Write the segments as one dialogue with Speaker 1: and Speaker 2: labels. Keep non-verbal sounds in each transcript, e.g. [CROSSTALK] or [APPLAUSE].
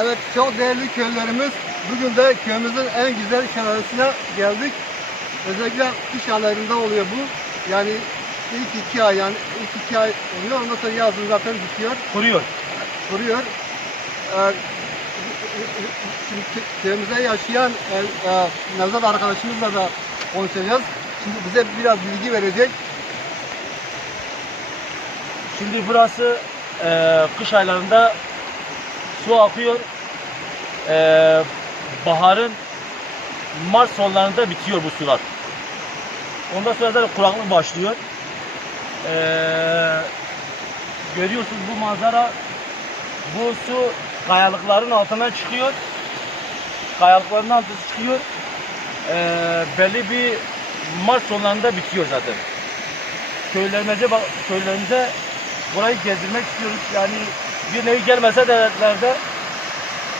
Speaker 1: Evet çok değerli köylülerimiz bugün de köyümüzün en güzel şelalesine geldik. Özellikle kış aylarında oluyor bu. Yani ilk iki ay yani ilk iki ay oluyor ondan sonra yazın zaten bitiyor,
Speaker 2: Kuruyor.
Speaker 1: kuruyor. Ee, şimdi kö- köyümüzde yaşayan e, e, Nevzat arkadaşımızla da konuşacağız. Şimdi bize biraz bilgi verecek.
Speaker 2: Şimdi burası e, kış aylarında su akıyor. E, baharın Mart sonlarında bitiyor bu sular. Ondan sonra da kuraklık başlıyor. E, görüyorsunuz bu manzara. Bu su kayalıkların altından çıkıyor. Kayalıkların altından çıkıyor. E, belli bir Mart sonlarında bitiyor zaten. Köylerimize, köylerimize burayı gezdirmek istiyoruz. Yani bir nevi gelmese de evetlerde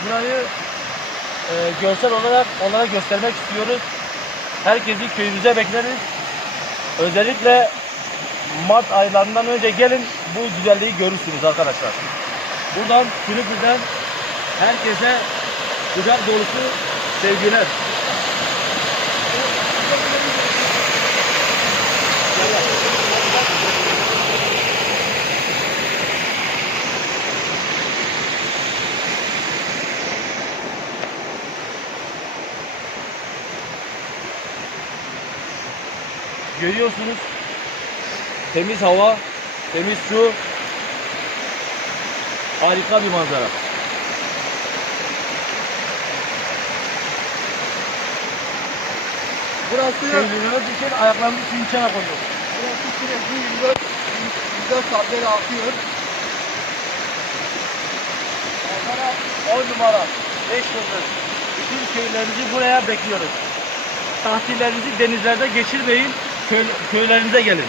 Speaker 2: burayı e, görsel olarak onlara göstermek istiyoruz. Herkesi köyümüze bekleriz. Özellikle Mart aylarından önce gelin bu güzelliği görürsünüz arkadaşlar. Buradan Sülüpü'den herkese kucak dolusu sevgiler. Görüyorsunuz temiz hava, temiz su, harika bir manzara.
Speaker 1: Burası
Speaker 2: Köylülerimiz için ayaklarımızı suyun içine koyduk.
Speaker 1: Burası sürekli 24, 24 saatleri akıyor.
Speaker 2: Onlara 10 numara, 5 yıldız. Bütün köylerimizi buraya bekliyoruz. Tatillerinizi denizlerde geçirmeyin, köy, köylerinize gelin.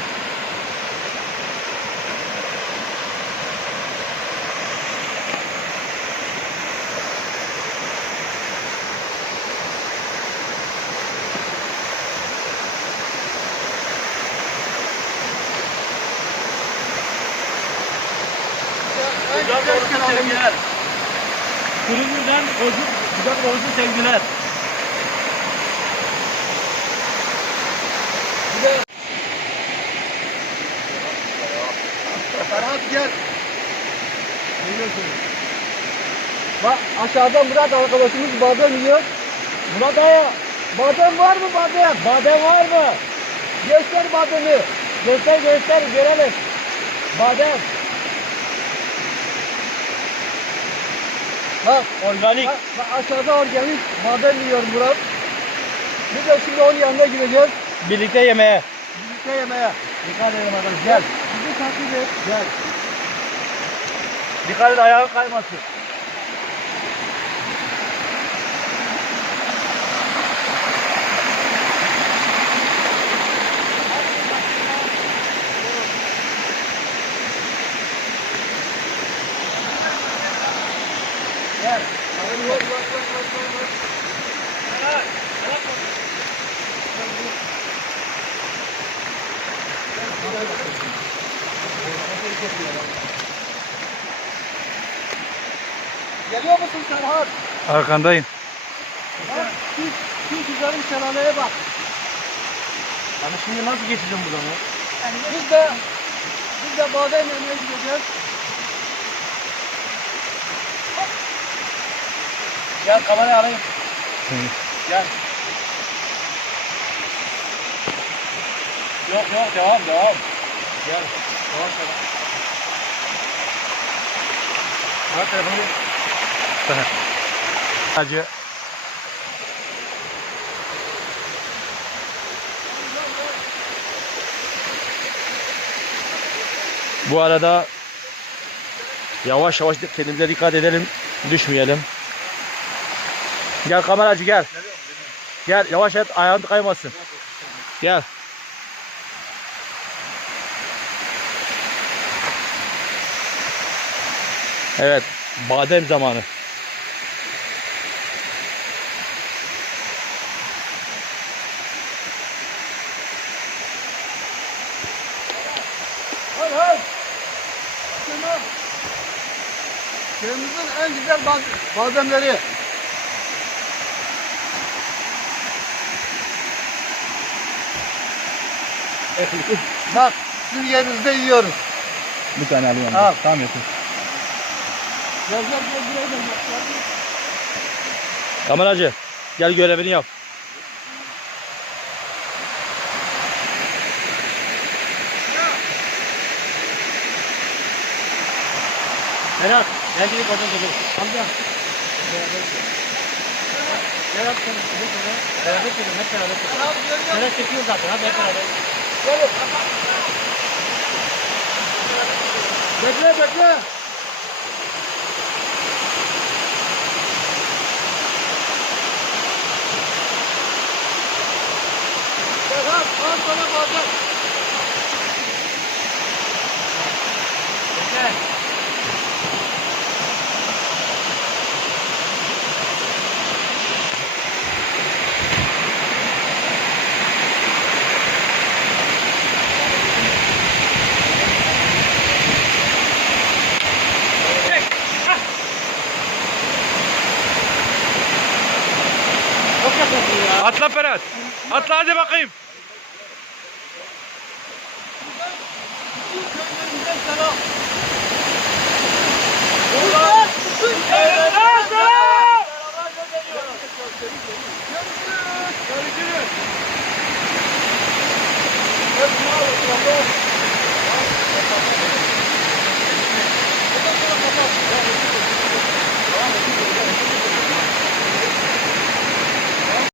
Speaker 2: Dolusu
Speaker 1: şelalemiz.
Speaker 2: sevgiler. Kucak dolusu sevgiler.
Speaker 1: Ferhat gel. Geliyorsunuz. Bak aşağıdan Murat arkadaşımız badem yiyor. Murat Aya, badem var mı badem?
Speaker 2: Badem var mı?
Speaker 1: Göster bademi.
Speaker 2: Göster göster görelim. Badem.
Speaker 1: Bak,
Speaker 2: Organik.
Speaker 1: bak, bak aşağıda organik badem yiyor Murat. Biz de şimdi onun yanına gideceğiz.
Speaker 2: Birlikte yemeğe.
Speaker 1: Birlikte yemeğe.
Speaker 2: Dikkat edin arkadaşlar. Gel.
Speaker 1: Bizi takip et. Gel.
Speaker 2: Dikkat et ayağın kaymasın.
Speaker 1: Gel. Hadi bak, bak, bak, bak, bak, bak. Geliyor musun Serhat?
Speaker 3: Arkandayım.
Speaker 1: Bak, şu, şu güzelim şelaleye bak.
Speaker 2: Hani şimdi nasıl geçeceğim buradan ya?
Speaker 1: Biz de biz de badem yemeye gideceğiz.
Speaker 2: Gel kamerayı arayın. Gel. Yok yok devam devam. Gel. Devam devam. Bana telefonu. [LAUGHS]
Speaker 3: Hacı.
Speaker 2: Bu arada yavaş yavaş kendimize dikkat edelim. Düşmeyelim. Gel kameracı gel. Gel yavaş et ayağın kaymasın. Gel. Evet badem zamanı.
Speaker 1: Hadi hadi. Tamam. Köyümüzün en güzel bad- bademleri. [LAUGHS] Bak sizin yerinizde yiyoruz.
Speaker 3: Bir tane alıyorum.
Speaker 1: Al.
Speaker 3: Tamam yeter.
Speaker 1: Gel gel gel. gel.
Speaker 3: Kameracı gel görevini yap.
Speaker 4: Berat, ben direkt oradan geliyorum. Amca. Berat sen bu kadar. Beraber çekelim, hep beraber
Speaker 1: gel.
Speaker 4: Berat çekiyor zaten, hadi hep beraber.
Speaker 1: Gelin. Bekle bekle. Serhat al sana badem.
Speaker 4: Bekle. Çok yakınsın ya.
Speaker 3: Atla Ferhat.
Speaker 1: gönlümüze selam.
Speaker 4: Buradan
Speaker 1: sizlere
Speaker 4: selam.
Speaker 1: Görüşürüz. Görüşürüz. Thank you.